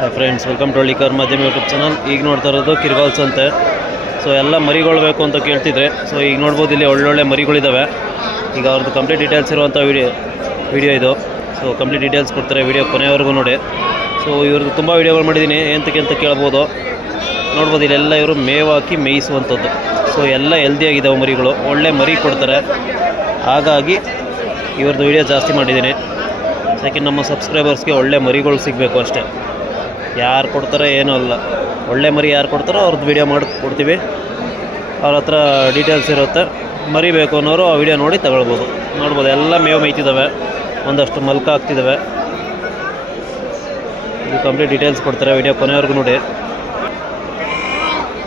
Hi friends, welcome to Hallikar Madhyama YouTube channel. ಈಗ ನೋಡ್ತಾ ಇರೋದು ಕಿರ್ಗಾಲ್ಸ್ ಅಂತೆ. ಸೊ ಎಲ್ಲ ಮರಿಗಳು ಬೇಕು ಅಂತ ಕೇಳ್ತಿದ್ರೆ, ಸೊ ಈಗ ನೋಡ್ಬೋದು ಇಲ್ಲಿ ಒಳ್ಳೊಳ್ಳೆ ಮರಿಗಳಿದ್ದಾವೆ. ಈಗ ಅವ್ರದ್ದು ಕಂಪ್ಲೀಟ್ ಡೀಟೇಲ್ಸ್ ಇರುವಂಥ ವಿಡಿಯೋ ಇದು. ಸೊ ಕಂಪ್ಲೀಟ್ ಡೀಟೇಲ್ಸ್ ಕೊಡ್ತಾರೆ, ವಿಡಿಯೋ ಕೊನೆವರೆಗೂ ನೋಡಿ. ಸೊ ಇವ್ರದ್ದು ತುಂಬ ವೀಡಿಯೋಗಳು ಮಾಡಿದ್ದೀನಿ, ಎಂತಕ್ಕೆ ಅಂತ ಕೇಳ್ಬೋದು. ನೋಡ್ಬೋದು ಇಲ್ಲೆಲ್ಲ ಇವರು ಮೇವು ಹಾಕಿ ಮೇಯಿಸುವಂಥದ್ದು. ಸೊ ಎಲ್ಲ ಹೆಲ್ದಿಯಾಗಿದ್ದಾವೆ ಮರಿಗಳು, ಒಳ್ಳೆ ಮರಿ ಕೊಡ್ತಾರೆ. ಹಾಗಾಗಿ ಇವ್ರದ್ದು ವೀಡಿಯೋ ಜಾಸ್ತಿ ಮಾಡಿದ್ದೀನಿ. ಯಾಕೆ ನಮ್ಮ ಸಬ್ಸ್ಕ್ರೈಬರ್ಸ್ಗೆ ಒಳ್ಳೆ ಮರಿಗಳು ಸಿಗಬೇಕು ಅಷ್ಟೇ. ಯಾರು ಕೊಡ್ತಾರೆ ಏನೂ ಅಲ್ಲ, ಒಳ್ಳೆ ಮರಿ ಯಾರು ಕೊಡ್ತಾರೋ ಅವ್ರದ್ದು ವೀಡಿಯೋ ಮಾಡಿ ಕೊಡ್ತೀವಿ. ಅವ್ರ ಹತ್ರ ಡೀಟೇಲ್ಸ್ ಇರುತ್ತೆ. ಮರಿ ಬೇಕು ಅನ್ನೋರು ಆ ವಿಡಿಯೋ ನೋಡಿ ತಗೊಳ್ಬೋದು. ನೋಡ್ಬೋದು ಎಲ್ಲ ಮೇವು ಮೇಯ್ತಿದ್ದಾವೆ, ಒಂದಷ್ಟು ಮಲ್ಕ ಹಾಕ್ತಿದ್ದಾವೆ. ಇದು ಕಂಪ್ಲೀಟ್ ಡೀಟೇಲ್ಸ್ ಕೊಡ್ತಾರೆ, ವಿಡಿಯೋ ಕೊನೆವರೆಗೂ ನೋಡಿ.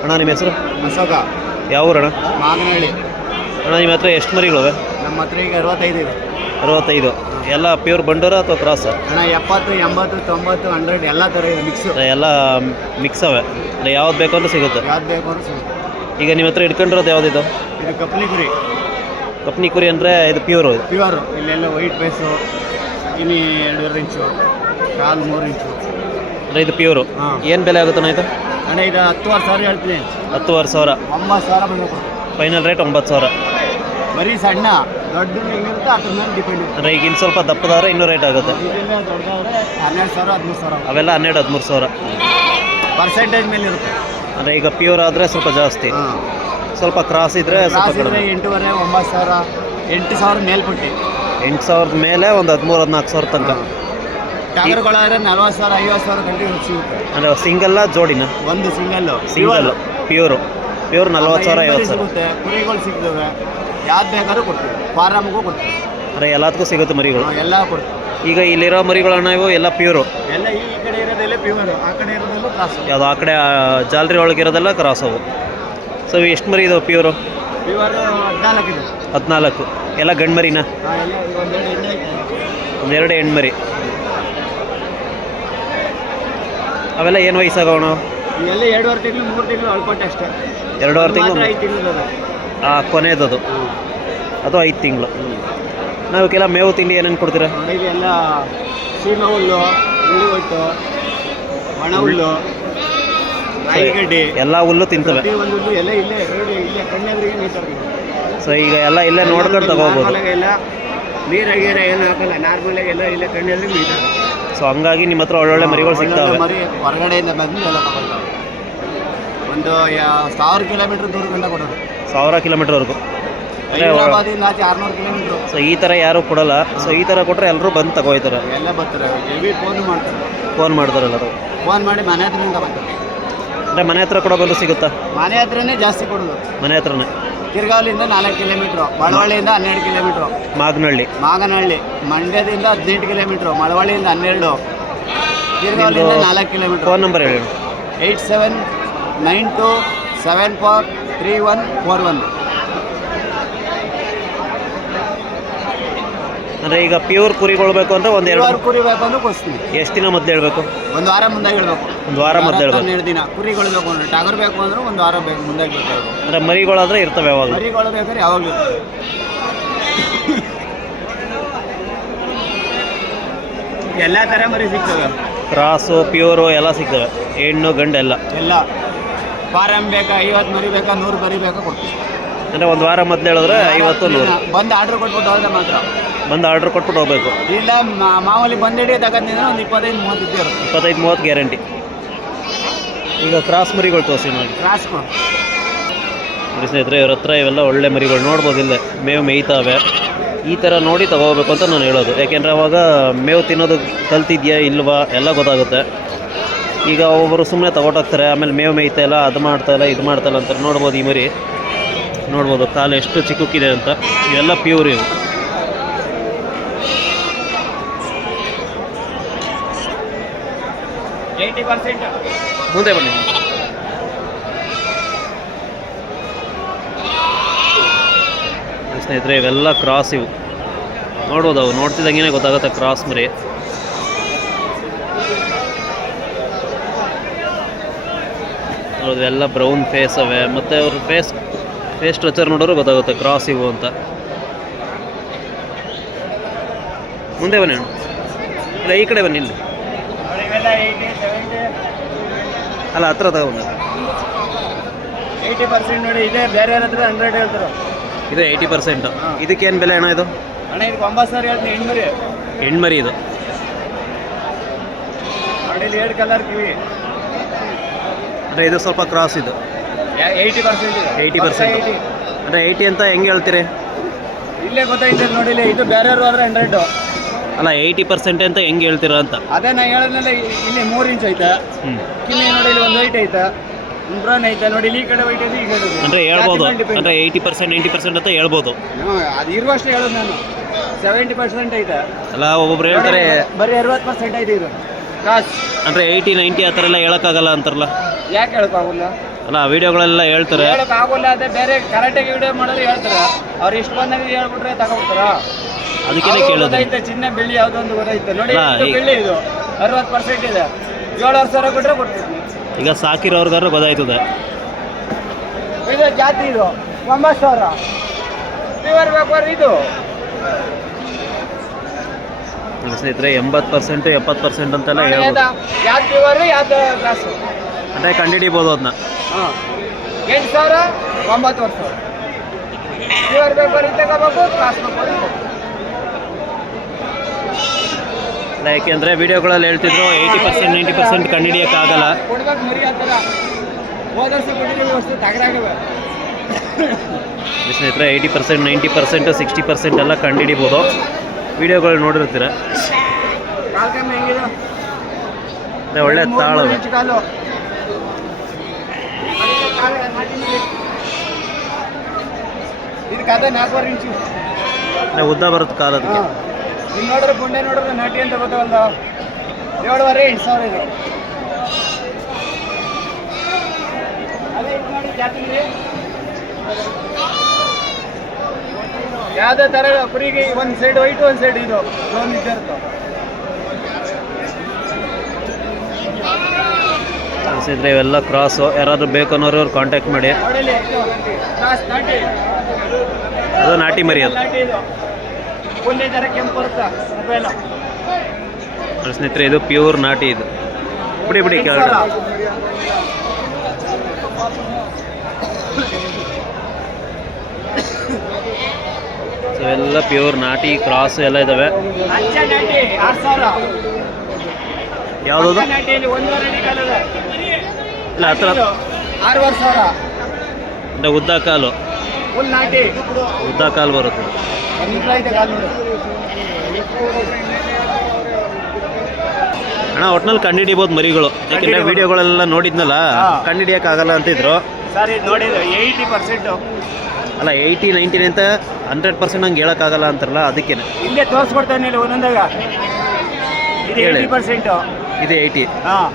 ಅಣ್ಣ ನಿಮ್ಮ ಹೆಸರು? ಅಶೋಕ. ಯಾವ ಊರಣ್ಣ? ಮಾಗನಹಳ್ಳಿ. ಅಣ್ಣ ನಿಮ್ಮ ಹತ್ರ ಎಷ್ಟು ಮರಿಗಳಿವೆ? ನಮ್ಮ ಹತ್ರ ಈಗ 65 ಇದೆ. 65 ಎಲ್ಲ ಪ್ಯೂರ್ ಬಂಡೂರ ಅಥವಾ ಕ್ರಾಸ್? ಅಣ್ಣ 70, 80, 90, 100 ಎಲ್ಲ ಥರ ಇದೆ, ಮಿಕ್ಸ್. ಎಲ್ಲ ಮಿಕ್ಸ್ ಅವೆ, ಯಾವ್ದು ಬೇಕು ಅಂತ ಸಿಗುತ್ತೆ. ಯಾವ್ದು ಬೇಕು ಅಂತ ಸಿಗುತ್ತೆ. ಈಗ ನಿಮ್ಮ ಹತ್ರ ಇಟ್ಕೊಂಡಿರೋದು ಯಾವುದಿದು? ಇದು ಕಪ್ನಿ ಕುರಿ. ಕಪ್ನಿ ಕುರಿ ಅಂದರೆ ಇದು ಪ್ಯೂರು? ಪ್ಯೂರು. ಇಲ್ಲೆಲ್ಲ ವೈಟ್ ಬೇಸು, ಇನ್ನು 2.5 ಇಂಚು, ಕಾಲು 3 ಇಂಚು. ಅಂದರೆ ಇದು ಪ್ಯೂರು. ಏನು ಬೆಲೆ ಆಗುತ್ತಣ್ಣ ಇದು? ಅಣ್ಣ ಇದು 10,000 ಹೇಳ್ತೀನಿ. 10,000. 9,000 ಬಂದು ಫೈನಲ್ ರೇಟ್ 9,000. ಬರೀ ಸಣ್ಣ ದೊಡ್ಡ ಹೆಂಗಿರುತ್ತೆ ಅದ್ರ ಮೇಲೆ ಡಿಪೆಂಡ್. ಅಂದರೆ ಈಗ ಇನ್ನು ಸ್ವಲ್ಪ ದಪ್ಪದಾದ್ರೆ ಇನ್ನೂ ರೇಟ್ ಆಗುತ್ತೆ. ಇದೆಲ್ಲ ದೊಡ್ಡದಾದ್ರೆ 12,000, 13,000. ಅವೆಲ್ಲ 12,000-13,000 ಪರ್ಸೆಂಟೇಜ್ ಮೇಲೆ ಇರುತ್ತೆ. ಅಂದರೆ ಈಗ ಪ್ಯೂರ್ ಆದರೆ ಸ್ವಲ್ಪ ಜಾಸ್ತಿ, ಸ್ವಲ್ಪ ಕ್ರಾಸ್ ಇದ್ದರೆ ಸ್ವಲ್ಪ ಕಡಿಮೆ. 8,500, 9,000, 8,000 ಮೇಲ್ಪಟ್ಟಿ. 8,000 ಮೇಲೆ ಒಂದು 13,000-14,000 ತನಕ. ಟಗರುಗಳಾದ್ರೆ 40,000, 50,000 ಗಂಟೆ ಸಿಗುತ್ತೆ. ಅಂದರೆ ಸಿಂಗಲ್ಲ ಜೋಡಿನ? ಒಂದು ಸಿಂಗಲ್ಲು. ಪ್ಯೂರು 40,000 50,000 ಸಿಗುತ್ತೆ. ಕುರಿಗಳು ಸಿಗ್ತವೆ, ಯಾವ್ದು ಬೇಕಾದ್ರೂ ಕೊಡ್ತೀವಿ. ಫಾರಮ್ಗೂ ಕೊಡ್ತೀವಿ. ಅಂದರೆ ಎಲ್ಲದಕ್ಕೂ ಸಿಗುತ್ತೆ ಮರಿಗಳು? ಎಲ್ಲ ಕೊಡ್ತೀವಿ. ಈಗ ಇಲ್ಲಿರೋ ಮರಿಗಳನ್ನ ಇವು ಎಲ್ಲ ಪ್ಯೂರು? ಎಲ್ಲ ಈ ಕಡೆ ಇರೋದೆಲ್ಲ ಪ್ಯೂರು, ಆ ಕಡೆ ಇರೋದೆಲ್ಲ ಕ್ರಾಸ್. ಯಾವುದು ಆ ಕಡೆ ಜಾಲರಿ ಒಳಗಿರೋದೆಲ್ಲ ಕ್ರಾಸ್ ಅವು. ಸೊ ಎಷ್ಟು ಮರಿ ಇದು ಪ್ಯೂರು? ಪ್ಯೂರು 14 ಇದೆ. 14 ಎಲ್ಲ ಗಂಡು ಮರಿನಾ? ಒಂದೆರಡು ಹೆಣ್ಣು ಮರಿ. ಅವೆಲ್ಲ ಏನು ವಯಸ್ಸಾಗವಣ? ಇವೆಲ್ಲ 2.5 ತಿಂಗಳು 3 ತಿಂಗಳು ಒಳಪಟ್ಟೆ ಅಷ್ಟೇ. 2.5 ತಿಂಗಳು? 5 ತಿಂಗಳು ಕೊನೆಯದು ಅದು 5 ತಿಂಗಳು. ನಾವಕ್ಕೆಲ್ಲ ಮೇವು ತಿಂಡಿ ಏನೇನು ಕೊಡ್ತೀರಾ? ಎಲ್ಲ ಸೀಮೆ ಹುಲ್ಲು, ಹುಳ್ಳಿ ಒಟ್ಟು, ಒಣ ಹುಲ್ಲು, ರಾಯಿಗಡ್ಡೆ, ಎಲ್ಲ ಹುಲ್ಲು ತಿಂತವೆ. ಒಂದು ಹುಲ್ಲು ಎಲ್ಲ ಇಲ್ಲೇ ಕಣ್ಣೆದ್ರಿಗೆ ನೀಟಾಗಿ. ಸೊ ಈಗ ಎಲ್ಲ ಇಲ್ಲೇ ನೋಡ್ಕೊಂಡು ತಗೋಬೋದು. ಎಲ್ಲ ನೀರಾಗಿರ ಏನು ಹಾಕಲ್ಲ, ನಾರ್ಮಲಾಗಿ ಎಲ್ಲ ಇಲ್ಲೇ ಕಣ್ಣೆದ್ರಿಗೆ ನೀಟಾಗಿ. ಸೊ ಹಂಗಾಗಿ ನಿಮ್ಮ ಹತ್ರ ಒಳ್ಳೊಳ್ಳೆ ಮರಿಗಳು ಸಿಗ್ತವೆ. ಮರಿ ಹೊರಗಡೆಯಿಂದ ಬಂದು ಎಲ್ಲ ತಗೊಳ್ತಾವೆ. ಒಂದು 1000 ಕಿಲೋಮೀಟ್ರ್ ದೂರ ಗಂಟ ಕೊಡೋದು. 1000 ಕಿಲೋಮೀಟ್ರ್ವರೆಗೂ? ಹೈದರಾಬಾದಿಂದ ಆಚೆ 600 ಕಿಲೋಮೀಟ್ರು. ಸೊ ಈ ಥರ ಯಾರೂ ಕೊಡಲ್ಲ. ಸೊ ಈ ಥರ ಕೊಟ್ಟರೆ ಎಲ್ಲರೂ ಬಂದು ತಗೋಯ್ತಾರೆ. ಎಲ್ಲ ಬರ್ತಾರೆ, ಹೆವಿ ಫೋನ್ ಮಾಡ್ತಾರೆ ಎಲ್ಲರೂ. ಫೋನ್ ಮಾಡಿ ಮನೆ ಹತ್ರದಿಂದ ಬರ್ತಾರೆ. ಅಂದರೆ ಮನೆ ಹತ್ರ ಕೂಡ ಬಂದು ಸಿಗುತ್ತಾ? ಮನೆ ಹತ್ರನೇ ಜಾಸ್ತಿ ಕೊಡೋದು. ಮನೆ ಹತ್ರನೇ. ಕಿರ್ಗಾವಲಿಂದ 4 ಕಿಲೋಮೀಟ್ರು, ಮಳವಳ್ಳಿಯಿಂದ 12 ಕಿಲೋಮೀಟ್ರು. ಮಾಗನಹಳ್ಳಿ. ಮಂಡ್ಯದಿಂದ 18 ಕಿಲೋಮೀಟ್ರು, ಮಳವಳ್ಳಿಯಿಂದ 12, ಕಿರ್ಗಾವಲಿಂದ 4 ಕಿಲೋಮೀಟ್ರು. ಫೋನ್ ನಂಬರ್ ಹೇಳಿ. 8792743141. ಅಂದರೆ ಈಗ ಪ್ಯೂರ್ ಕುರಿಗಳು ಬೇಕು ಅಂದರೆ ಒಂದು 2 ಕುರಿ ಬೇಕು ಅಂದ್ರೆ ಕೊಡ್ತೀನಿ. ಎಷ್ಟು ದಿನ ಮೊದಲು ಹೇಳಬೇಕು? ಒಂದು ವಾರ ಮುಂದೆ ಹೇಳ್ಬೇಕು. ಒಂದು ವಾರ ಮೊದಲು ಹೇಳ್ಬೇಕು. 12 ದಿನ. ಕುರಿಗಳು ಬೇಕು ಅಂದರೆ ಟಗರು ಬೇಕು ಅಂದ್ರೆ ಒಂದು ವಾರ ಬೇಕು, ಮುಂದೆ ಬೇಕು. ಅಂದರೆ ಮರಿಗಳಾದರೆ ಇರ್ತವೆ ಯಾವಾಗ? ಮರಿಗಳು ಬೇಕಾದ್ರೆ ಯಾವಾಗಲೂ. ಎಲ್ಲ ಥರ ಮರಿ ಸಿಗ್ತವೆ. ಕ್ರಾಸು ಪ್ಯೂರು ಎಲ್ಲ ಸಿಗ್ತವೆ, ಹೆಣ್ಣು ಗಂಡು ಎಲ್ಲ. ಫಾರಮ್ ಬೇಕಾ, 50 ಮರಿ ಬೇಕಾ, 100 ಮರಿ ಬೇಕಾ ಕೊಡ್ತೀವಿ. ಅಂದರೆ ಒಂದು ವಾರ ಮೊದಲು ಹೇಳಿದ್ರೆ 50, 100 ಬಂದು ಆರ್ಡ್ರ್ ಕೊಟ್ಬಿಟ್ಟು ಹೋದ್ರೆ ಮಾತ್ರ. ಬಂದು ಆರ್ಡ್ರ್ ಕೊಟ್ಬಿಟ್ಟು ಹೋಗ್ಬೇಕು. ಇಲ್ಲ ಮಾಮೂಲಿ ಬಂದಿಡಿ ತಗೊಂಡಿದ್ರೆ ಒಂದು 25-30 ಇದ್ದೇ ಇರುತ್ತೆ. 25-30 ಗ್ಯಾರಂಟಿ. ಈಗ ಕ್ರಾಸ್ ಮರಿಗಳು ತೋರಿಸಿ ನೋಡಿ. ಕ್ರಾಸ್ ನೋಡಿ ಸ್ನೇಹಿತರೆ, ಇವ್ರ ಹತ್ರ ಇವೆಲ್ಲ ಒಳ್ಳೆ ಮರಿಗಳು ನೋಡ್ಬೋದು. ಇಲ್ಲೇ ಮೇವು ಮೇಯ್ತಾವೆ. ಈ ಥರ ನೋಡಿ ತಗೋಬೇಕು ಅಂತ ನಾನು ಹೇಳೋದು. ಯಾಕೆಂದರೆ ಅವಾಗ ಮೇವು ತಿನ್ನೋದು ಕಲ್ತಿದ್ಯಾ ಇಲ್ವಾ ಎಲ್ಲ ಗೊತ್ತಾಗುತ್ತೆ. ಈಗ ಒಬ್ಬರು ಸುಮ್ಮನೆ ತಗೊಟ್ಟೋಗ್ತಾರೆ, ಆಮೇಲೆ ಮೇವು ಮೇಯ್ತಾಯಿಲ್ಲ, ಅದು ಮಾಡ್ತಾಯಿಲ್ಲ, ಇದು ಮಾಡ್ತಾಯಿಲ್ಲ ಅಂತಾರೆ. ನೋಡ್ಬೋದು ಈ ಮರಿ, ನೋಡ್ಬೋದು ಕಾಲು ಎಷ್ಟು ಚಿಕ್ಕಕ್ಕಿದೆ ಅಂತ. ಇವೆಲ್ಲ ಪ್ಯೂರ್ ಇವು. ಮುಂದೆ ಬನ್ನಿ. ಸ್ನೇಹಿತರೆ ಇವೆಲ್ಲ ಕ್ರಾಸ್ ಇವು. ನೋಡ್ಬೋದು, ಅವು ನೋಡ್ತಿದ್ದಂಗೆ ಗೊತ್ತಾಗುತ್ತೆ ಕ್ರಾಸ್ ಮರಿ. ನೋಡೋದು ಎಲ್ಲ ಬ್ರೌನ್ ಫೇಸ್ ಅವೆ. ಮತ್ತು ಅವ್ರ ಫೇಸ್ ಸ್ಟ್ರಕ್ಚರ್ ನೋಡೋರು ಗೊತ್ತಾಗುತ್ತೆ ಕ್ರಾಸ್ ಇವು ಅಂತ. ಮುಂದೆ ಬನ್ನಿ ಅಣ್ಣ, ಇಲ್ಲ ಈ ಕಡೆ ಬನ್ನಿ. ಇಲ್ಲಿ ಇವೆಲ್ಲ 80 70 ಅಲ್ಲ ಹತ್ರ ತಗೊಂಡು 80% ನೋಡಿ ಇದೆ, ಬೇರೆ ಹತ್ರ 100 ಹೇಳ್ತಾರೆ. ಇದು 80%. ಇದಕ್ಕೇನು ಬೆಲೆ ಅಣ್ಣ ಇದು? ಅಣ್ಣ ಇದಕ್ಕೆ 9,000 ಹೇಳ್ತೀನಿ. ಹೆಣ್ಮರಿ ಹೆಣ್ಮರಿ ಇದು ನೋಡಿ, ಇಲ್ಲಿ 2 ಕಲರ್ ಕಿವಿ. ಅಂದರೆ ಇದು ಸ್ವಲ್ಪ ಕ್ರಾಸ್ ಇದು 80% ಇದೆ. 80%. ಅಂದರೆ 80 ಅಂತ ಹೆಂಗೆ ಹೇಳ್ತೀರಿ? ಇಲ್ಲೇ ಗೊತ್ತಾಯ್ತದೆ ನೋಡಿ, ಇದು ಬೇರೆಯವರು ಆದ್ರೆ 100. ಅಲ್ಲ 80% ಅಂತ ಹೆಂಗೆ ಹೇಳ್ತೀರಾ ಅಂತ. ಅದೇ ನಾ ಹೇಳಿದ್ನಲ್ಲ, ಇಲ್ಲಿ 3 ಇಂಚ್ ಐತೆ ಕಿವಿ. ನೋಡಿ ಇಲ್ಲಿ ಒಂದು ವೈಟ್ ಐತೆ, ಬ್ರೌನ್ ಐತೆ. ನೋಡಿ ಇಲ್ಲಿ ಈ ಕಡೆ ವೈಟ್ ಐತೆ, ಈ ಕಡೆ ಅಂದರೆ ಹೇಳ್ಬೋದು. ಅಂದರೆ 80% 90% ಅಂತ ಹೇಳ್ಬೋದು. ಅದು ಇರುವಷ್ಟು ಹೇಳೋದು ನಾನು. 70% ಐತೆ. ಅಲ್ಲ ಒಬ್ಬೊಬ್ರು ಹೇಳ್ತಾರೆ ಬರೀ 60% ಐತೆ ಇದು ಕಾಸ್. ಅಂದರೆ 80 90 ಆ ಥರ ಎಲ್ಲ ಹೇಳೋಕ್ಕಾಗಲ್ಲ ಅಂತಾರಲ್ಲ. ಯಾಕೆ ಹೇಳೋಕ್ಕಾಗಲ್ಲ? ಅಲ್ಲ ವಿಡಿಯೋಗಳೆಲ್ಲ ಹೇಳ್ತಾರೆ. ಹೇಳೋಕ್ಕಾಗಲ್ಲ. ಅದೇ ಬೇರೆ ಕರೆಕ್ಟಾಗಿ ವಿಡಿಯೋ ಮಾಡಿದ್ರೆ ಹೇಳ್ತಾರೆ. ಅವ್ರು ಇಷ್ಟು ಬಂದಾಗ ಹೇಳ್ಬಿಟ್ರೆ ತಗೊಬಿಡ್ತಾರ. ಅದಕ್ಕೆ ಕೇಳೋದೈತೆ. ಚಿನ್ನ ಬೆಳ್ಳಿ ಯಾವುದೋ ಒಂದು ಗೊತ್ತೈತೆ ನೋಡಿ. ಬೆಳ್ಳಿ ಇದು 60% ಇದೆ. 7,000 ಕೊಟ್ಟರೆ ಕೊಡ್ತೀನಿ. ಈಗ ಸಾಕಿರೋರ್ಗಾರು ಗೊತ್ತಾಯ್ತದೆ. ಇದು ಜಾತಿ ಇದು 9,000 ಪ್ಯೂರ್ ವ್ಯಾಪಾರ ಇದು. ಸ್ನೇಹಿತರೆ 80% 70% ಅಂತೆಲ್ಲ ಹೇಳ್ಬೋದು. ಯಾವ್ದು ಪ್ಯೂರ್ ಯಾವ್ದು ಗ್ಲಾಸು ಅಂದರೆ ಕಂಡುಹಿಡಿಬೋದು ಅದನ್ನ. 8,000 9,000 ಪ್ಯೂರ್ ವ್ಯಾಪಾರ ತಗೋಬೇಕು. ಕ್ಲಾಸ್ ಬೇಕು. ಯಾಕೆಂದರೆ ವಿಡಿಯೋಗಳಲ್ಲಿ ಹೇಳ್ತಿದ್ರು 80% 90% ಕಂಡುಹಿಡಿಯೋಕ್ಕಾಗಲ್ಲ. ಕೊಡ್ಬೇಕು ಮರಿ ಆ ಥರ. ಹೋದ ವರ್ಷ ಕೊಟ್ಟಿದ್ದೀವಿ, ವಸ್ತು ತಗರಾಗವೆ. ಸ್ನೇಹಿತರೆ 80% 90% 60% ಎಲ್ಲ ಕಂಡುಹಿಡಿಬೋದು. ವಿಡಿಯೋಗಳು ನೋಡಿರ್ತೀರ. ಕಾಲ್ಕಮ್ಮೆ ಹೆಂಗಿದೆ? ಒಳ್ಳೆ ತಾಳವೆ. ಇದು ಕತೆ 4 ಇಂಚು ಉದ್ದ ಬರುತ್ತೆ ಕಾಲು ಅದಕ್ಕೆ. ಇಲ್ಲಿ ನೋಡ್ರೆ ಗುಂಡೆ ನೋಡಿದ್ರೆ ನಾಟಿ ಅಂತ ಗೊತ್ತವಲ್ಲ. 7,500 8,000 ಇದು. ಅದೇ ಇದು ನೋಡಿ ಜಾತಿ ಯಾವುದೇ ಥರ ಕುರಿಗೆ ಒಂದು ಸೈಡ್ ವೈಟ್ ಒಂದು ಸೈಡ್ ಇದು ಒಂದು ಇದ್ದಿರುತ್ತೆ. ಅನಿಸಿದ್ರೆ ಇವೆಲ್ಲ ಕ್ರಾಸು. ಯಾರಾದರೂ ಬೇಕು ಅನ್ನೋರು ಅವ್ರು ಕಾಂಟ್ಯಾಕ್ಟ್ ಮಾಡಿ. ನೋಡಿಲಿ ಕ್ರಾಸ್ ನಾಟಿ. ಅದು ನಾಟಿ ಮರಿ. ಅದು ನಾಟಿ ಇದು ಒಂದೇ ಥರ ಕೆಂಪು ಬರುತ್ತೆ. ಮೊಬೈಲು ಸ್ನೇಹಿತರೆ ಇದು ಪ್ಯೂರ್ ನಾಟಿ. ಇದು ಬಿಡಿ ಬಿಡಿ ಕೆಳಗಡೆ. ಸೊ ಎಲ್ಲ ಪ್ಯೂರ್ ನಾಟಿ ಕ್ರಾಸ್ ಎಲ್ಲ ಇದ್ದಾವೆ. ಅಚ್ಚ ನಾಟಿ 6,000. ಯಾವುದದು? ನಾಟಿಯಲ್ಲಿ 1.5 ಅಡಿ ಕಾಲದ ಇಲ್ಲ ಹತ್ರ 6,500. ಅಂದರೆ ಉದ್ದ ಕಾಲು. ಫುಲ್ ನಾಟಿ ಉದ್ದ ಕಾಲು ಬರುತ್ತೆ. ಅಣ್ಣ ಒಟ್ನಲ್ಲಿ ಕಂಡುಹಿಡಿಬೋದು ಮರಿಗಳು. ಯಾಕೆಂದರೆ ವಿಡಿಯೋಗಳೆಲ್ಲ ನೋಡಿದ್ನಲ್ಲ, ಕಂಡುಹಿಡಿಯೋಕ್ಕಾಗಲ್ಲ ಅಂತಿದ್ರು. ಸರ್ ಇದು ನೋಡಿದ್ರು 80%. ಅಲ್ಲ 80 90 ಅಂತ 100% ಹಂಗೆ ಹೇಳೋಕ್ಕಾಗಲ್ಲ ಅಂತಾರಲ್ಲ, ಅದಕ್ಕೆ ಇಲ್ಲೇ ತೋರಿಸ್ಕೊಡ್ತಾನೆ ಇಲ್ಲಿ ಒಂದೊಂದಾಗ. ಇದು 80%. ಇದು 80. ಹಾಂ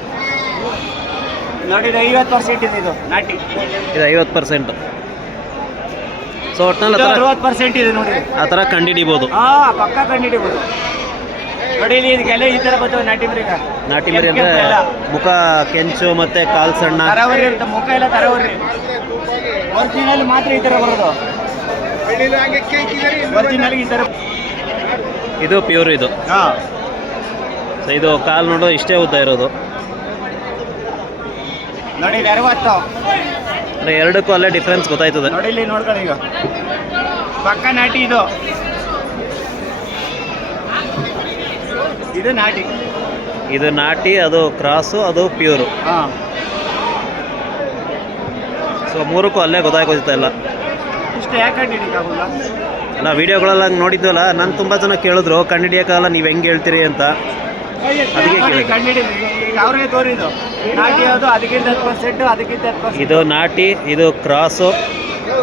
ನೋಡಿ, ಇದು 50% ಇದೆ. ಇದು ನಾಟಿ. ಇದು 50%. ಸೊ ಒಟ್ನಲ್ಲಿ 60% ಇದೆ ನೋಡಿ. ಆ ಥರ ಕಂಡುಹಿಡಿಬೋದು. ಹಾಂ ಪಕ್ಕ ಕಂಡುಹಿಡಿಬೋದು. ನೋಡಿ ಇಲ್ಲಿ ಇದಕ್ಕೆಲ್ಲ ಈ ಥರ ಬರ್ತವೆ ನಾಟಿ ಮರಿಗೆ. ನಾಟಿ ಮರಿ ಅಂದರೆ ಮುಖ ಕೆಂಚು ಮತ್ತು ಕಾಲು ಸಣ್ಣ ತರವರಿ ಇರುತ್ತೆ. ಮುಖ ಎಲ್ಲ ತರವರಿ. ಒರಿಜಿನಲ್ ಮಾತ್ರ ಈ ಥರ ಬರೋದು. ಒರಿಜಿನಲ್ ಈ ಥರ. ಇದು ಪ್ಯೂರ್ ಇದು. ಹಾಂ ಸೊ ಇದು ಕಾಲು ನೋಡೋ ಇಷ್ಟೇ ಉದ್ದ ಇರೋದು. ನೋಡಿ ಇಲ್ಲಿ 60. ಅಂದರೆ ಎರಡಕ್ಕೂ ಅಲ್ಲೇ ಡಿಫ್ರೆನ್ಸ್ ಗೊತ್ತಾಯ್ತದೆ. ನೋಡಿ ಇಲ್ಲಿ ನೋಡ್ಕೊಳ್ಳಿ. ಈಗ ಪಕ್ಕ ನಾಟಿ ಇದು. ಇದು ನಾಟಿ. ಇದು ನಾಟಿ, ಅದು ಕ್ರಾಸು, ಅದು ಪ್ಯೂರು. ಹಾಂ ಸೊ ಮೂರಕ್ಕೂ ಅಲ್ಲೇ ಗೊತ್ತಾಗೋಯ್ತಾ ಎಲ್ಲ. ಇಷ್ಟು ಯಾಕೆ ಕಂಡಿಡಿಯಕ್ಕಾಗಲ್ಲ? ಅಲ್ಲ ವೀಡಿಯೋಗಳೆಲ್ಲ ಹಂಗೆ ನೋಡಿದ್ವಲ್ಲ, ನಾನು ತುಂಬ ಜನ ಕೇಳಿದ್ರು ಕಂಡುಹಿಡಿಯೋಕ್ಕಾಗಲ್ಲ ನೀವು ಹೆಂಗೆ ಹೇಳ್ತೀರಿ ಅಂತ. ಅದಕ್ಕೆ ಕೇಳಿ ಕಂಡಿಡಿದ್ವಿ. ಈಗ ಅವ್ರಿಗೆ ತೋರಿದ್ದು ನಾಟಿ ಯಾವುದು, ಅದಕ್ಕಿಂತ 10%, ಅದಕ್ಕಿಂತ 10%. ಇದು ನಾಟಿ, ಇದು ಕ್ರಾಸು,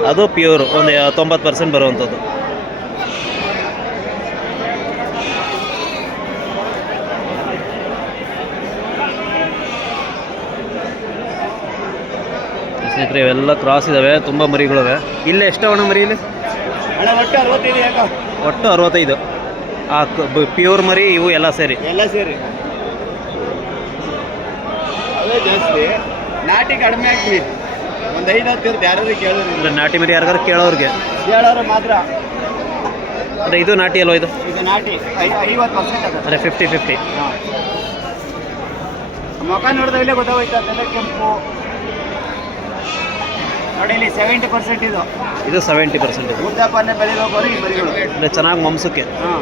ಅದು ಪ್ಯೂರು ಒಂದು 90% ಬರುವಂಥದ್ದು. ಸ್ನೇಹಿತರೆ ಇವೆಲ್ಲ ಕ್ರಾಸ್ ಇದ್ದಾವೆ, ತುಂಬ ಮರಿಗಳಿವೆ. ಇಲ್ಲೇ ಎಷ್ಟು ಅವಣ ಮರಿ ಇಲ್ಲಿ? ಒಟ್ಟು 65 ಯಾಕೆ? ಒಟ್ಟು 65. ಆ ಪ್ಯೂರ್ ಮರಿ ಇವು ಎಲ್ಲ ಸೇರಿ ಸೇರಿ ಅದೇ ಜಾಸ್ತಿ. ನಾಟಿ ಕಡಿಮೆ ಆಗ್ತೀವಿ. ಒಂದು 5-10 ಇರುತ್ತೆ. ಯಾರಾದ್ರೂ ಕೇಳೋರು ನಾಟಿ ಮರಿ ಯಾರಿಗಾರು ಕೇಳೋರಿಗೆ ಮಾತ್ರ. ಅಂದರೆ ಇದು ನಾಟಿ ಅಲ್ವ? ಇದು ನಾಟಿ 50% ಅಂದರೆ 50-50. ಹಾಂ ಮುಖ ನೋಡಿದ್ರೆ ಇಲ್ಲೇ ಗೊತ್ತಾಗೋಯ್ತು ಅದೆಲ್ಲ ಕೆಂಪು ನೋಡಿ ಇಲ್ಲಿ 70% ಇದು 70% ಇದು ಉದ್ದಪ್ಪನೆ ಬೆಳಿಬೇಕು ಈ ಮರಿಗಳು ಅಂದರೆ ಚೆನ್ನಾಗಿ ಮಾಂಸಕ್ಕೆ ಹಾಂ